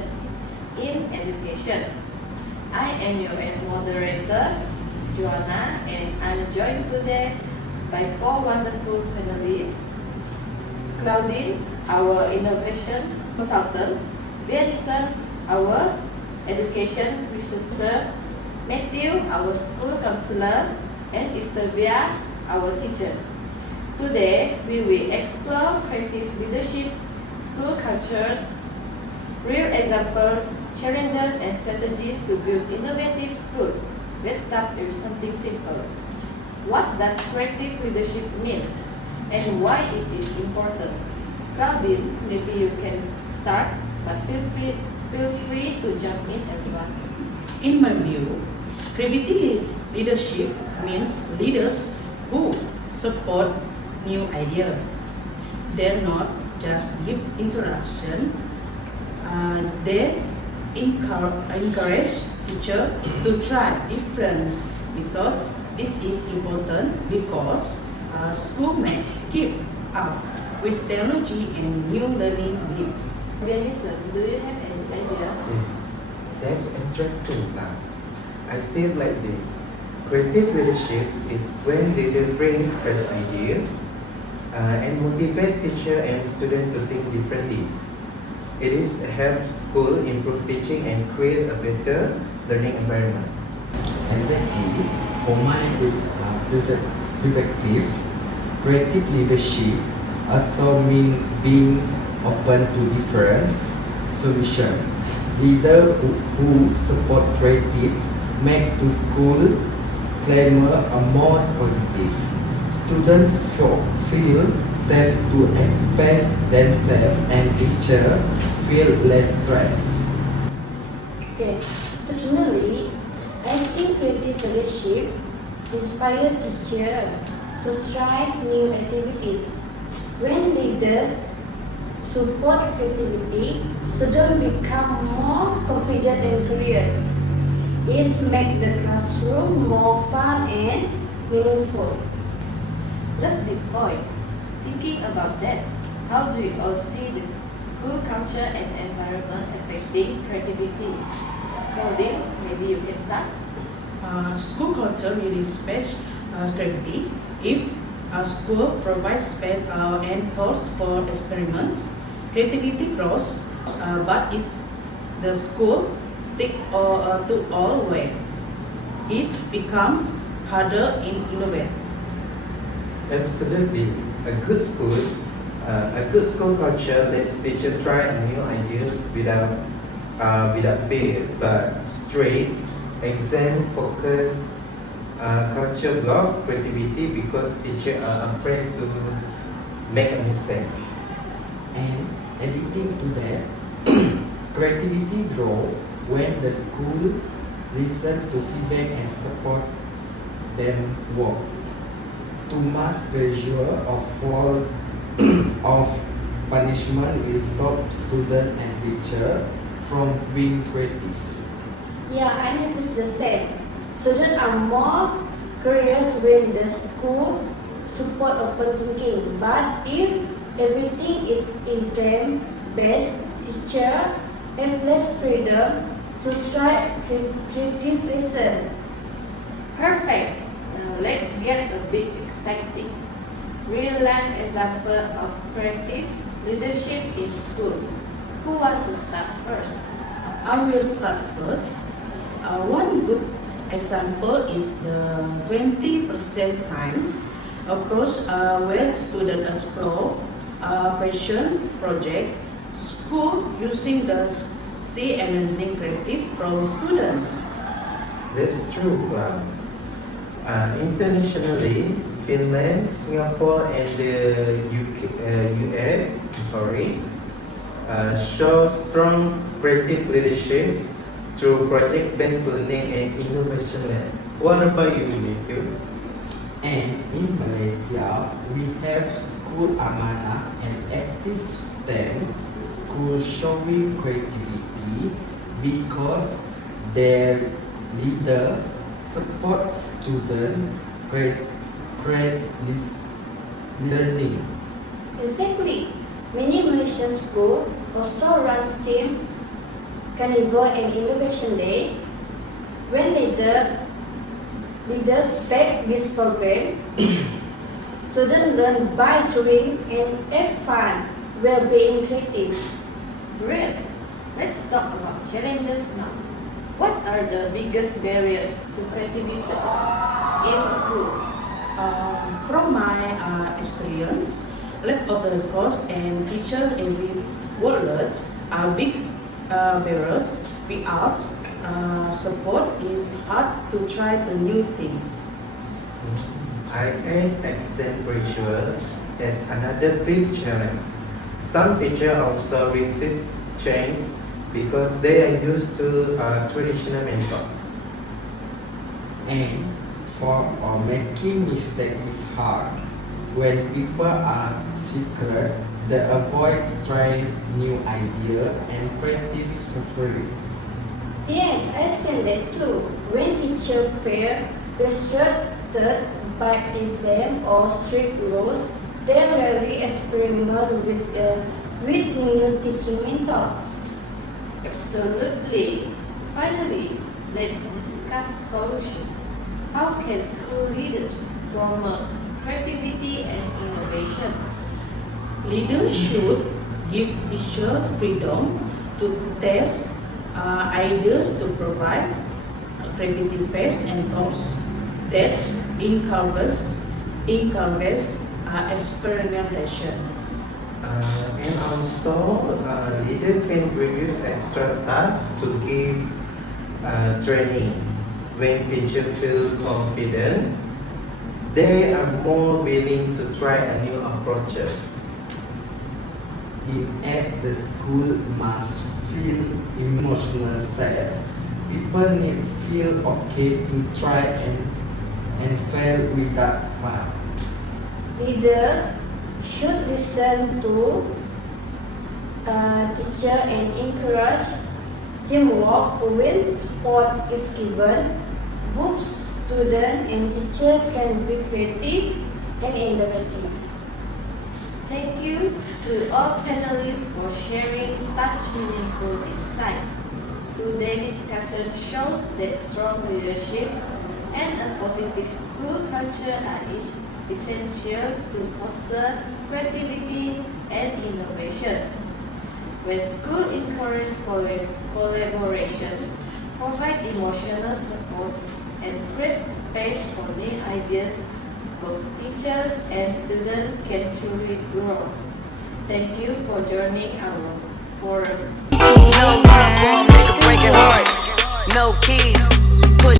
innovation in education. I am your moderator, Joanna, and I'm joined today by four wonderful panelists. Claudine, our innovations consultant, Vianison, our education researcher, Matthew, our school counselor, and Estavia, our teacher. Today, we will explore creative leaderships, school cultures, real examples, challenges, and strategies to build innovative school. Let's start with something simple. What does creative leadership mean, and why it is important? Claudine, maybe you can start, but feel free to jump in, everyone. In my view, creativity leadership means leaders who support new ideas. They not just give instruction, they encourage teachers to try different methods. This is important because school must keep up with technology and new learning needs. Vianison, do you have any idea? Yes, that's interesting now. I see it like this. Creative leadership is when leader brings fresh ideas and motivate teacher and student to think differently. It is help school improve teaching and create a better learning environment. Exactly. For my perspective, creative leadership also means being open to different solutions. Leaders who support creative make the school climate more positive. Students feel safe to express themselves and teachers feel less stressed. Okay, personally, I think creative leadership inspires teachers to try new activities. When leaders support creativity, students become more confident and curious. It makes the classroom more fun and meaningful. Let's deep points. Thinking about that, how do you all see the school culture and environment affecting creativity? Claudine, maybe you can start. School culture really space creativity. If a school provides space and tools for experiments, creativity grows, but if the school stick to all way, it becomes harder in innovate. Absolutely. A good school culture lets teachers try new ideas without fear, but straight, exam-focused culture block creativity because teachers are afraid to make a mistake. And adding to that, creativity grows when the school listen to feedback and support them work. Too much pressure of punishment will stop student and teacher from being creative. Yeah, I noticed the same. Students are more curious when the school support open thinking. But if everything is exam-based, teachers have less freedom to try creative lesson. Perfect. Now let's get a bit exciting. Real life example of creative leadership in school. Who want to start first? I will start first. One good example is the 20% times approach where students explore passion projects. School using the see amazing creative from students. That's true, Cloud. Internationally, Finland, Singapore, and the US, show strong creative leadership through project-based learning and innovation lab. What about you, Matthew? And in Malaysia, we have School Amanah and Active STEM school showing creativity because their leader support student great learning. Exactly. Many Malaysian schools also run STEM Carnival and Innovation Day. When leaders back this program, students learn by doing and have fun while being creative. Great. Let's talk about challenges now. What are the biggest barriers to creativity in school? From my experience, lack of resources and teachers every workload are big barriers. Without support, it's hard to try the new things. I add exam pressure as another big challenge. Some teachers also resist change because they are used to traditional method. And for making mistake is hard. When people are secret, they avoid trying new idea and creative sufferings. Yes, I seen that too. When teachers feel restricted by exam or strict rules, they rarely experiment with new teaching methods. Absolutely. Finally, let's discuss solutions. How can school leaders promote creativity and innovations? Leaders should give teachers freedom to test ideas to provide creative space and tools that encourage experimentation. And also, leader can produce extra tasks to give training. When teachers feel confident, they are more willing to try a new approaches. At the school must feel emotional safe. People need feel okay to try and fail without fun. Leaders should listen to teacher and encourage teamwork. When support is given, both student and teacher can be creative and innovative. Thank you to all panelists for sharing such meaningful insight. Today's discussion shows that strong leaderships and a positive school culture are essential to foster creativity and innovations. When school encourages collaborations, provide emotional support, and create space for new ideas, both teachers and students can truly grow. Thank you for joining our forum. No uniform, nigga breaking hearts. No keys,